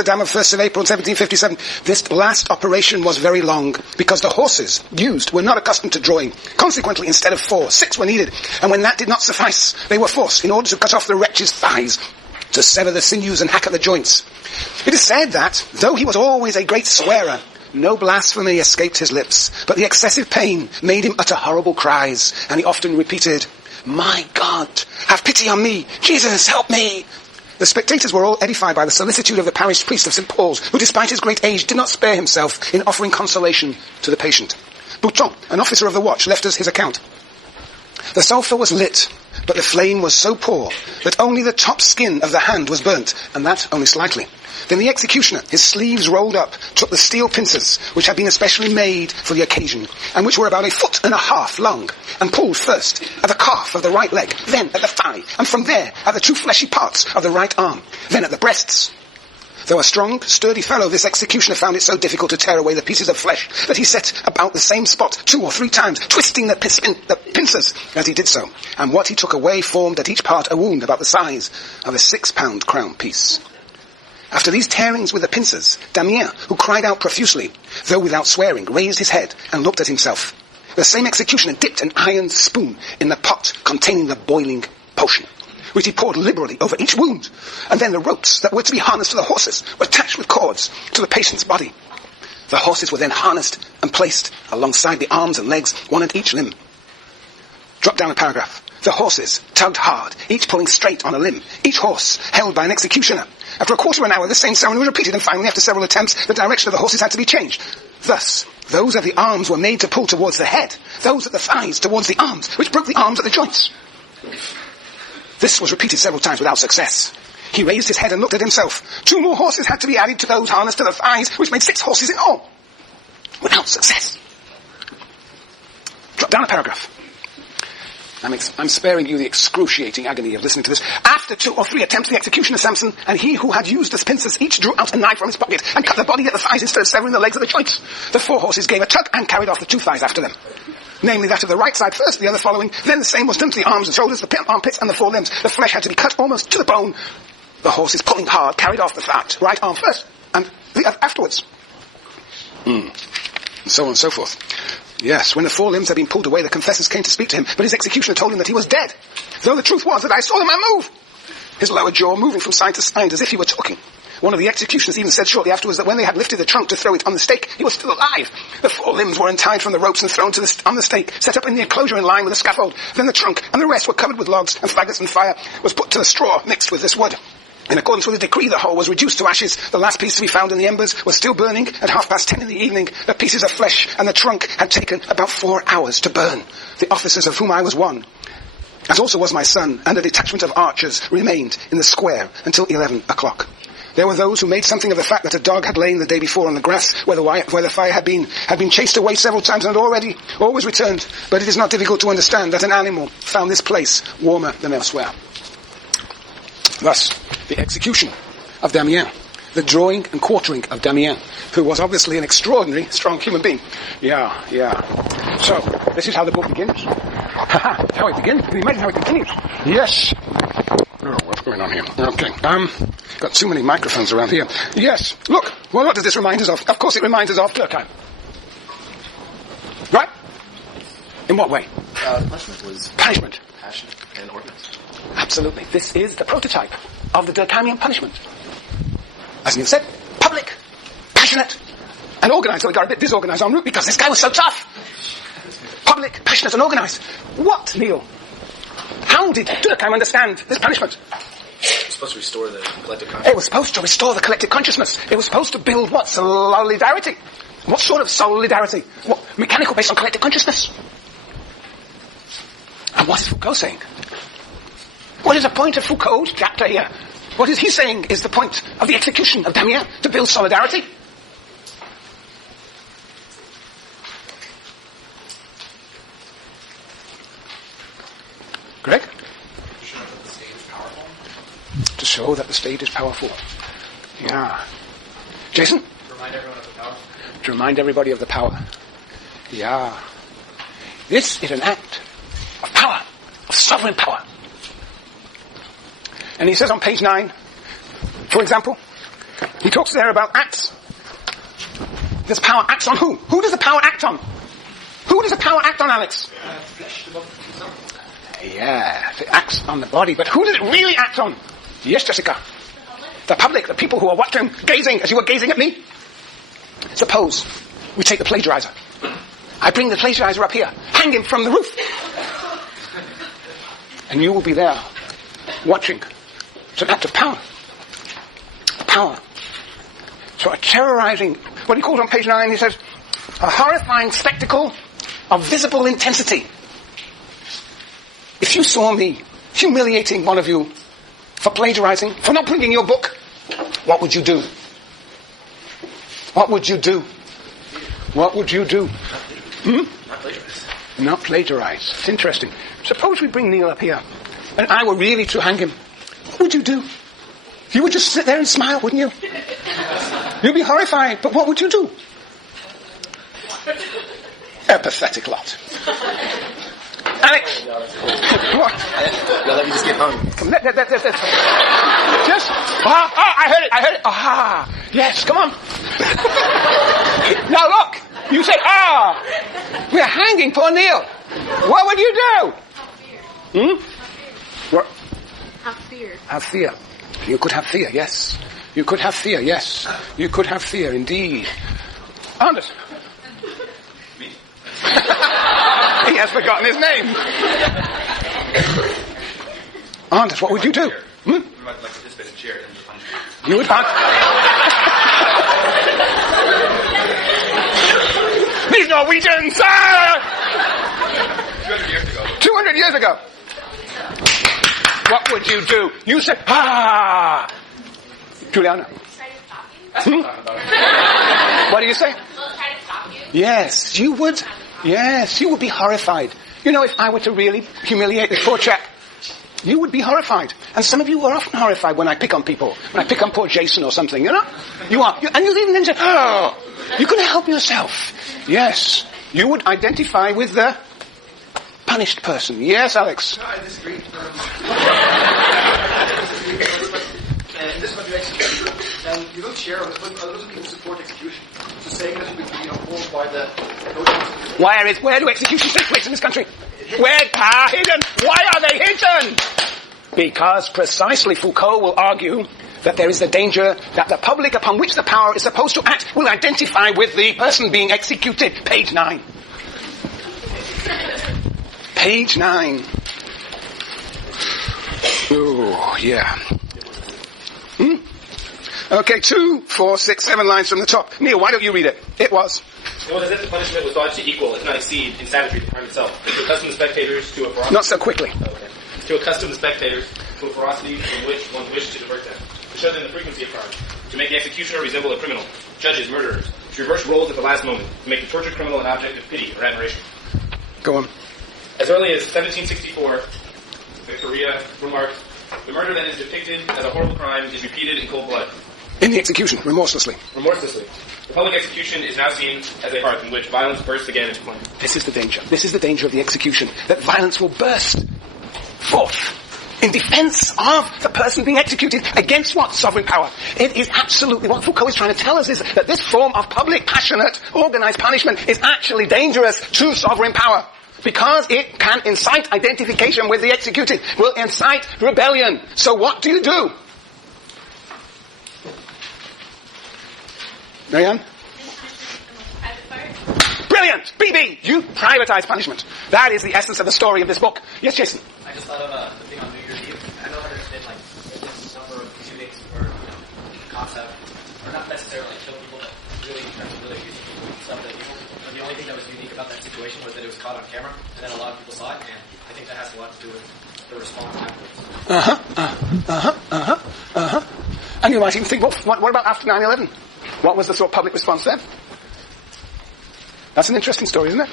Amsterdam of 1st of April 1757. This last operation was very long, because the horses used were not accustomed to drawing. Consequently, instead of 4, 6 were needed, and when that did not suffice, they were forced, in order to cut off the wretch's thighs, to sever the sinews and hack at the joints. It is said that, though he was always a great swearer, no blasphemy escaped his lips, but the excessive pain made him utter horrible cries, and he often repeated, "My God, have pity on me! Jesus, help me!" The spectators were all edified by the solicitude of the parish priest of St. Paul's, who despite his great age did not spare himself in offering consolation to the patient. Bouton, an officer of the watch, left us his account. The sulphur was lit, but the flame was so poor that only the top skin of the hand was burnt, and that only slightly. Then the executioner, his sleeves rolled up, took the steel pincers, which had been especially made for the occasion, and which were about 1.5 feet long, and pulled first at the calf of the right leg, then at the thigh, and from there at the two fleshy parts of the right arm, then at the breasts. Though a strong, sturdy fellow, this executioner found it so difficult to tear away the pieces of flesh that he set about the same spot 2 or 3 times, twisting the pincers as he did so. And what he took away formed at each part a wound about the size of a 6-pound crown piece. After these tearings with the pincers, Damien, who cried out profusely, though without swearing, raised his head and looked at himself. The same executioner dipped an iron spoon in the pot containing the boiling potion, which he poured liberally over each wound, and then the ropes that were to be harnessed to the horses were attached with cords to the patient's body. The horses were then harnessed and placed alongside the arms and legs, one at each limb. Drop down a paragraph. The horses tugged hard, each pulling straight on a limb, each horse held by an executioner. After a quarter of an hour, the same ceremony was repeated, and finally, after several attempts, the direction of the horses had to be changed. Thus, those of the arms were made to pull towards the head, those at the thighs towards the arms, which broke the arms at the joints. This was repeated several times without success. He raised his head and looked at himself. 2 more horses had to be added to those harnessed to the thighs, which made 6 horses in all. Without success. Drop down a paragraph. I'm sparing you the excruciating agony of listening to this. After 2 or 3 attempts, the executioner Samson and he who had used the pincers each drew out a knife from his pocket and cut the body at the thighs instead of severing the legs at the joints. The 4 horses gave a tug and carried off the 2 thighs after them. Namely that of the right side first, the other following. Then the same was done to the arms and shoulders, the armpits and the 4 limbs. The flesh had to be cut almost to the bone. The horses, pulling hard, carried off the fat right arm first and the other afterwards. And so on and so forth. Yes, when the 4 limbs had been pulled away, the confessors came to speak to him, but his executioner told him that he was dead, though the truth was that I saw the man move, his lower jaw moving from side to side as if he were talking. One of the executioners even said shortly afterwards that when they had lifted the trunk to throw it on the stake, he was still alive. The 4 limbs were untied from the ropes and thrown on the stake, set up in the enclosure in line with the scaffold. Then the trunk and the rest were covered with logs and faggots, and fire was put to the straw mixed with this wood. In accordance with the decree, the whole was reduced to ashes. The last piece to be found in the embers was still burning. At 10:30 in the evening, the pieces of flesh and the trunk had taken about 4 hours to burn. The officers, of whom I was one, as also was my son, and a detachment of archers, remained in the square until 11 o'clock. There were those who made something of the fact that a dog had lain the day before on the grass where the fire had been chased away several times and had always returned. But it is not difficult to understand that an animal found this place warmer than elsewhere. Thus, the execution of Damien, the drawing and quartering of Damien, who was obviously an extraordinary, strong human being. Yeah. So, this is how the book begins. How it begins. Can you imagine how it continues? Yes. Oh, what's going on here? Okay. Got too many microphones around here. Yes. Look. Well, what does this remind us of? Of course it reminds us of Durkheim. Right? In what way? Punishment was... Punishment. Passion and ordinance. Absolutely. This is the prototype of the Durkheimian punishment. As Neil said, public, passionate, and organized. So we got a bit disorganized en route because this guy was so tough. Public, passionate, and organized. What, Neil? How did Durkheim understand this punishment? It was supposed to restore the collective consciousness. It was supposed to restore the collective consciousness. It was supposed to build what? Solidarity. What sort of solidarity? What? Mechanical based on collective consciousness. And what is Foucault saying? What is the point of Foucault's chapter here? What is he saying is the point of the execution of Damien? To build solidarity? Greg? To show that the state is powerful. Yeah. Jason? To remind everyone of the power. To remind everybody of the power. Yeah. This is an act of power, of sovereign power. And he says on page 9, for example, He talks there about acts. This power acts on who? Who does the power act on? Who does the power act on, Alex? Yeah, it acts on the body, but who does it really act on? Yes, Jessica. The public, the people who are watching, gazing, as you were gazing at me. Suppose we take the plagiarizer. I bring the plagiarizer up here, hang him from the roof. And you will be there, watching. It's an act of power. Power. So a terrorizing, what he calls on page 9, he says, a horrifying spectacle of visible intensity. If you saw me humiliating one of you for plagiarizing, for not bringing your book, what would you do? What would you do? What would you do? Not plagiarize. Not plagiarize. It's interesting. Suppose we bring Neil up here, and I were really to hang him. What would you do? You would just sit there and smile, wouldn't you? You'd be horrified, but what would you do? A pathetic lot. Alex! What? Let me just get hung. Come, let. Just, I heard it. Aha! Yes, come on. Now look, you say, we're hanging poor Neil. What would you do? What? Have fear. Have fear. You could have fear, yes. You could have fear, yes. You could have fear, indeed. Anders. Me? He has forgotten his name. Anders, what would you do? We might like participate in cheer and the punishment. You would hunt. These Norwegians! 200 years ago. 200 years ago. What would you do? You said, Juliana. What do you say? Yes, you would. Yes, you would be horrified. You know, if I were to really humiliate this poor chap, you would be horrified. And some of you are often horrified when I pick on people. When I pick on poor Jason or something, you know? You are. And you even then say, you couldn't help yourself. Yes, you would identify with the punished person. Yes, Alex. No, I disagree. And this is what you execute. And you don't share on this, other people support execution. So saying this would be informed by the... Where do executions take place in this country? Where are hidden? Why are they hidden? Because precisely Foucault will argue that there is the danger that the public upon which the power is supposed to act will identify with the person being executed. Page 9. Page 9. Oh, yeah. Okay, 2, 4, 6, 7 lines from the top. Neil, why don't you read it? It was as if the punishment was thought to equal, if not exceed, in savagery the crime itself. To accustom the spectators to a ferocity. Not so quickly. To accustom the spectators to a ferocity from which one wished to divert them. To show them the frequency of crime. To make the executioner resemble a criminal. Judges, murderers. To reverse roles at the last moment. To make the tortured criminal an object of pity or admiration. Go on. As early as 1764, Victoria remarked, the murder that is depicted as a horrible crime is repeated in cold blood. In the execution, remorselessly. Remorselessly. The public execution is now seen as a hearth in which violence bursts again into flame. This is the danger. This is the danger of the execution. That violence will burst forth in defense of the person being executed. Against what? Sovereign power. It is absolutely what Foucault is trying to tell us is that this form of public, passionate, organized punishment is actually dangerous to sovereign power. Because it can incite identification with the executed, will incite rebellion. So what do you do? Marianne? Brilliant! BB! You privatize punishment. That is the essence of the story of this book. Yes, Jason? I just thought of the thing on New Year's Eve. I know there's been like this number of shootings where cops have, or not necessarily kill people, but really use stuff that people. But the only thing that was unique about that situation was that it was caught on camera, and then a lot of people saw it, and I think that has a lot to do with the response afterwards. And you might even think, what about after 9/11? What was the sort of public response then? That's an interesting story, isn't it?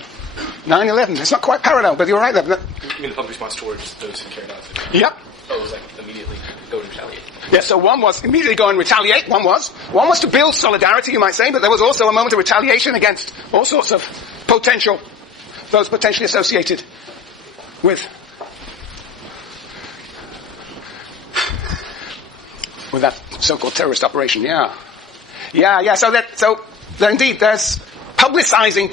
9/11. It's not quite parallel, but you're right there. You mean the public response towards those who carried out it? Yep. Oh, it was like immediately go and retaliate. Yeah, so one was immediately go and retaliate, one was to build solidarity, you might say, but there was also a moment of retaliation against all sorts of those potentially associated with that so-called terrorist operation, yeah. Yeah. So there indeed, there's publicizing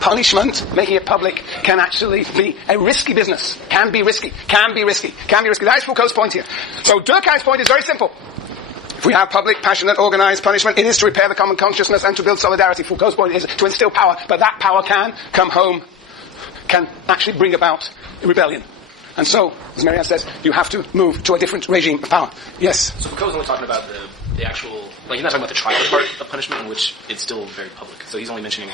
punishment, making it public, can actually be a risky business. Can be risky. That is Foucault's point here. So Durkheim's point is very simple. If we have public, passionate, organized punishment, it is to repair the common consciousness and to build solidarity. Foucault's point is to instill power, but that power can come home, can actually bring about rebellion. And so, as Marianne says, you have to move to a different regime of power. Yes? So Foucault's only talking about the actual, he's not talking about the trial part of punishment, in which it's still very public. So he's only mentioning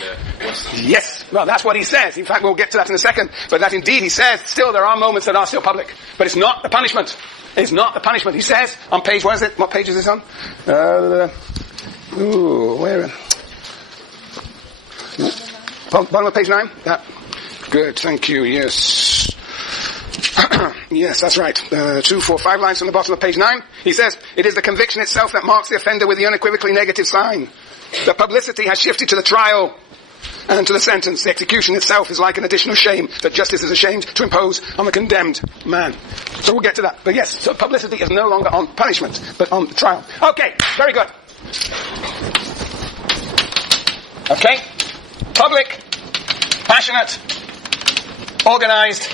Yes, well, that's what he says. In fact, we'll get to that in a second. But that indeed, he says, still there are moments that are still public. But it's not the punishment. It's not the punishment. He says, on page, what is it? What page is this on? Where? Bottom of page 9? Yeah. Good, thank you, yes. Yes, that's right. 2, 4, 5 lines from the bottom of page 9. He says, it is the conviction itself that marks the offender with the unequivocally negative sign. The publicity has shifted to the trial and to the sentence. The execution itself is like an additional shame that justice is ashamed to impose on the condemned man. So we'll get to that. But yes, so publicity is no longer on punishment, but on trial. Okay, very good. Okay, public, passionate, organized.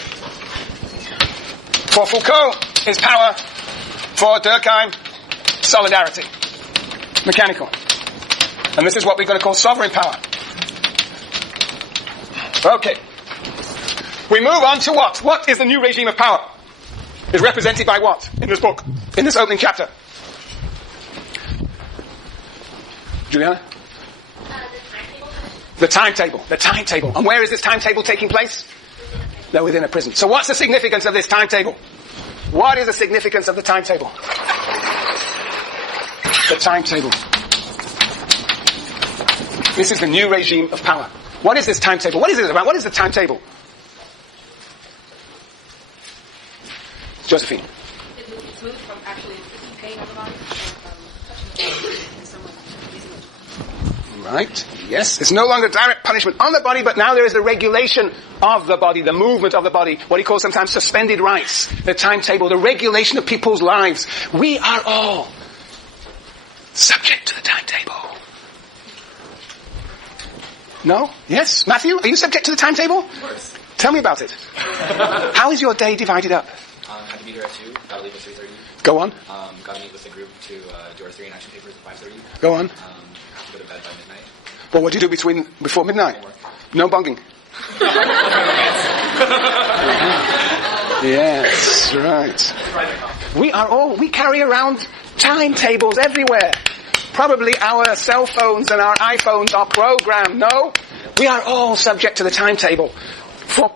For Foucault is power. For Durkheim, solidarity. Mechanical. And this is what we're going to call sovereign power. Okay. We move on to what? What is the new regime of power? Is represented by what in this book? In this opening chapter? Juliana? The timetable. The timetable. And where is this timetable taking place? They're within a prison. So what's the significance of this timetable? What is the significance of the timetable? The timetable. This is the new regime of power. What is this timetable? What is it about? What is the timetable? Josephine. It's moved from actually paying everybody from someone using it. Right. Yes. It's no longer direct punishment on the body, but now there is the regulation of the body, the movement of the body, what he calls sometimes suspended rights, the timetable, the regulation of people's lives. We are all subject to the timetable. No? Yes? Matthew, are you subject to the timetable? Of course. Tell me about it. How is your day divided up? Had to be here at 2, gotta leave at 3:30. Go on. Gotta meet with the group to do our 3 in action papers at 5:30. Go on. Have to go to bed by midnight. Well, what do you do before midnight? Homework. No bunging. Yes, right. We carry around timetables everywhere. Probably our cell phones and our iPhones are programmed, no? We are all subject to the timetable. For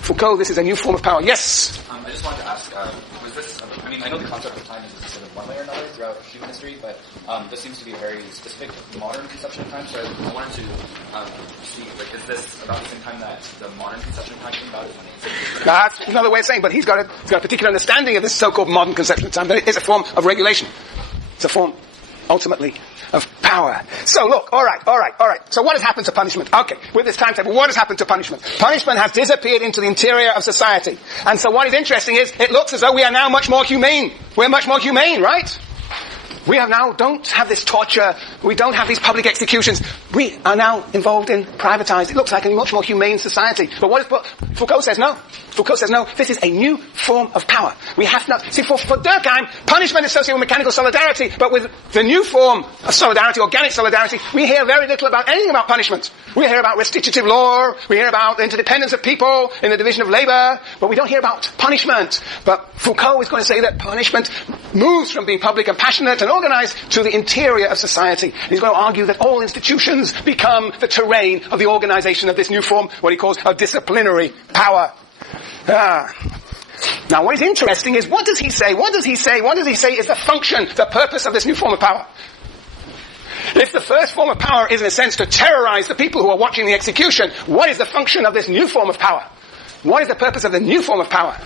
Foucault, this is a new form of power. Yes? I just wanted to ask, was this, I know the concept of time is sort of one way or another throughout human history, but this seems to be a very specific modern conception of time, so I wanted to see, is this about the same time that the modern conception of time came about? That's another way of saying, but he's got a particular understanding of this so-called modern conception of time, but it is a form of regulation. It's a form, ultimately, of power. So look, all right. So what has happened to punishment? Okay, with this timetable, what has happened to punishment? Punishment has disappeared into the interior of society. And so what is interesting is, it looks as though we are now much more humane. We're much more humane, right? We don't have this torture. We don't have these public executions. We are now involved in privatized. It looks like a much more humane society. But Foucault says no. Foucault says no. This is a new form of power. We have not. See, for Durkheim, punishment is associated with mechanical solidarity. But with the new form of solidarity, organic solidarity, we hear very little about anything about punishment. We hear about restitutive law. We hear about the interdependence of people in the division of labor. But we don't hear about punishment. But Foucault is going to say that punishment moves from being public and passionate and organized to the interior of society. He's going to argue that all institutions become the terrain of the organization of this new form, what he calls a disciplinary power. Now what is interesting is, what does he say is the function, the purpose of this new form of power? If the first form of power is in a sense to terrorize the people who are watching the execution, what is the function of this new form of power? What is the purpose of the new form of power?